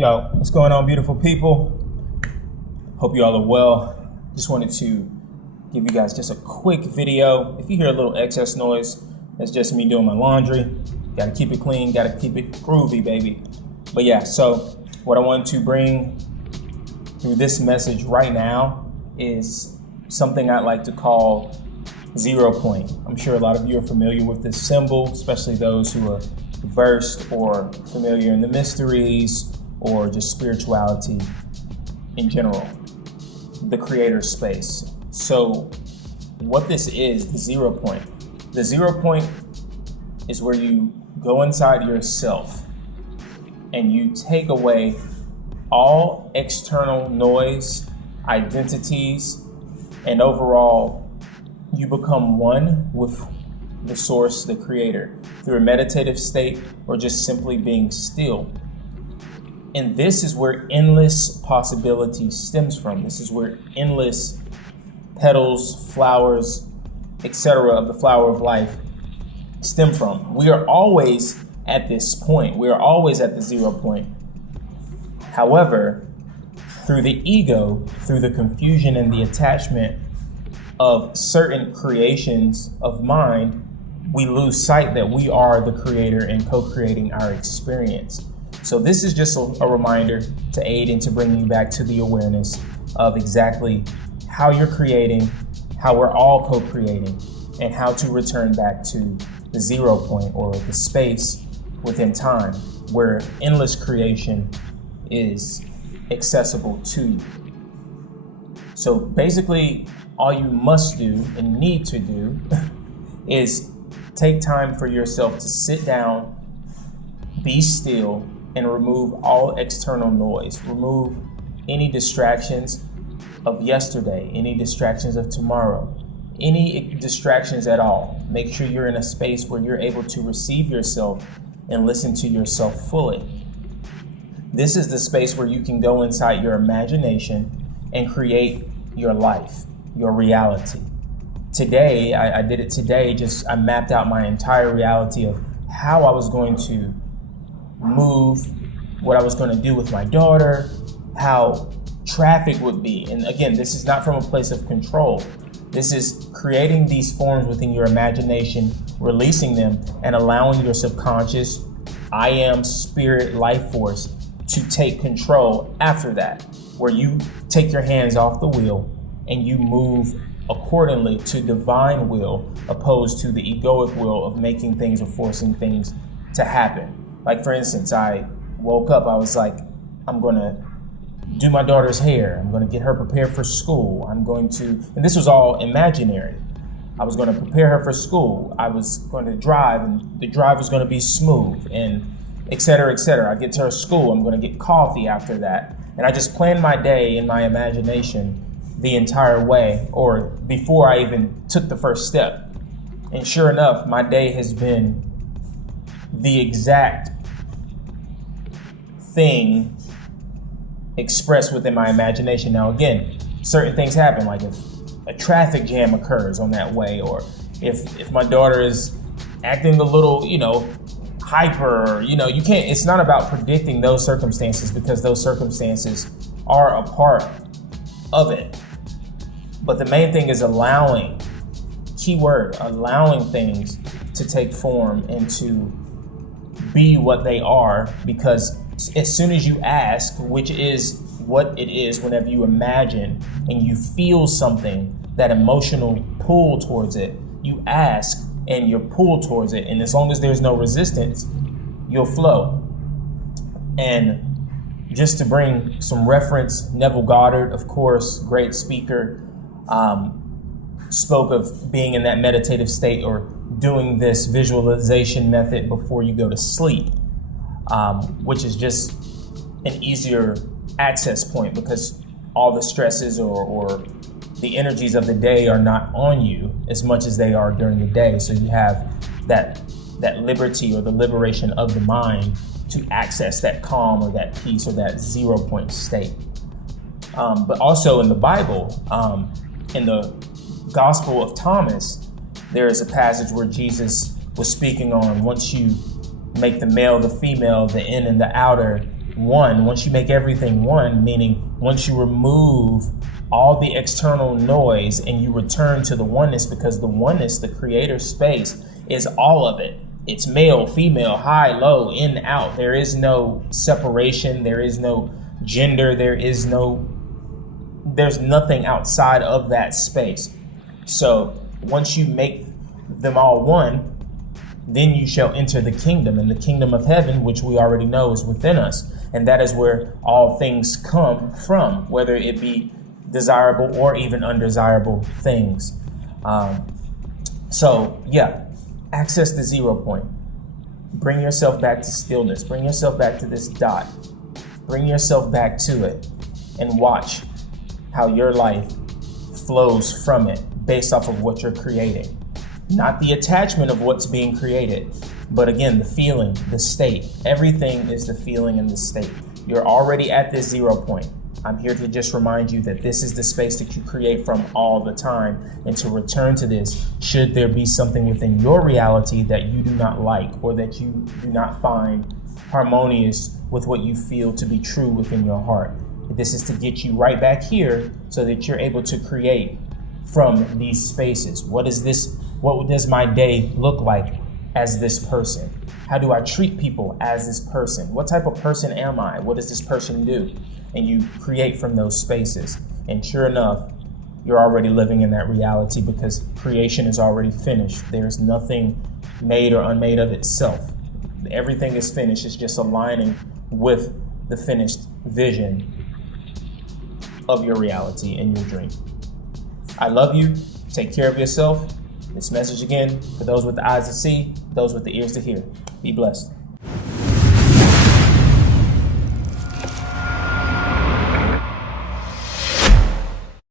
Yo, what's going on, beautiful people? Hope you all are well. Just wanted to give you guys just a quick video. If you hear a little excess noise, that's just me doing my laundry. Gotta keep it clean, gotta keep it groovy, baby. But yeah, so what I wanted to bring through this message right now is something I'd like to call 0 point. I'm sure a lot of you are familiar with this symbol, especially those who are versed or familiar in the mysteries or just spirituality in general, the creator space. So what this is, the 0 point. The 0 point is where you go inside yourself and you take away all external noise, identities, and overall you become one with the source, the creator, through a meditative state or just simply being still. And this is where endless possibility stems from. This is where endless petals, flowers, etc. of the flower of life stem from. We are always at this point. We are always at the 0 point. However, through the ego, through the confusion and the attachment of certain creations of mind, we lose sight that we are the creator and co-creating our experience. So this is just a reminder to aid into bringing you back to the awareness of exactly how you're creating, how we're all co-creating, and how to return back to the 0 point or the space within time where endless creation is accessible to you. So basically, all you must do and need to do is take time for yourself to sit down, be still, and remove all external noise. Remove any distractions of yesterday, any distractions of tomorrow, any distractions at all. Make sure you're in a space where you're able to receive yourself and listen to yourself fully. This is the space where you can go inside your imagination and create your life, your reality. Today, I did it today, I mapped out my entire reality of how I was going to move, what I was going to do with my daughter, how traffic would be. And again, this is not from a place of control. This is creating these forms within your imagination, releasing them, and allowing your subconscious, I am spirit life force to take control after that, where you take your hands off the wheel and you move accordingly to divine will, opposed to the egoic will of making things or forcing things to happen. Like, for instance, I woke up, I was like, I'm going to do my daughter's hair. I'm going to get her prepared for school. And this was all imaginary. I was going to prepare her for school. I was going to drive, and the drive was going to be smooth, and et cetera, et cetera. I get to her school. I'm going to get coffee after that. And I just planned my day in my imagination the entire way, or before I even took the first step. And sure enough, my day has been the exact thing expressed within my imagination. Now, again, certain things happen, like if a traffic jam occurs on that way, or if my daughter is acting a little, hyper, it's not about predicting those circumstances, because those circumstances are a part of it. But the main thing is allowing, keyword, allowing things to take form and to be what they are, because as soon as you ask, which is what it is whenever you imagine and you feel something, that emotional pull towards it, you ask and you're pulled towards it. And as long as there's no resistance, you'll flow. And just to bring some reference, Neville Goddard, of course, great speaker, spoke of being in that meditative state or doing this visualization method before you go to sleep, which is just an easier access point, because all the stresses or the energies of the day are not on you as much as they are during the day. So you have that liberty or the liberation of the mind to access that calm or that peace or that 0 point state. But also in the Bible, in the Gospel of Thomas, there is a passage where Jesus was speaking on, once you make the male, the female, the in and the outer, one, once you make everything one, meaning once you remove all the external noise and you return to the oneness, because the oneness, the creator space, is all of it. It's male, female, high, low, in, out. There is no separation. There is no gender. There's nothing outside of that space. So once you make them all one, then you shall enter the kingdom, and the kingdom of heaven, which we already know is within us. And that is where all things come from, whether it be desirable or even undesirable things. So yeah, access the 0 point. Bring yourself back to stillness. Bring yourself back to this dot. Bring yourself back to it and watch how your life flows from it based off of what you're creating. Not the attachment of what's being created, but again, the feeling, the state. Everything is the feeling and the state. You're already at this 0 point. I'm here to just remind you that this is the space that you create from all the time, and to return to this should there be something within your reality that you do not like or that you do not find harmonious with what you feel to be true within your heart. This is to get you right back here so that you're able to create from these spaces. What does my day look like as this person? How do I treat people as this person? What type of person am I? What does this person do? And you create from those spaces. And sure enough, you're already living in that reality because creation is already finished. There's nothing made or unmade of itself. Everything is finished. It's just aligning with the finished vision of your reality and your dream. I love you. Take care of yourself. This message again for those with the eyes to see, those with the ears to hear. Be blessed.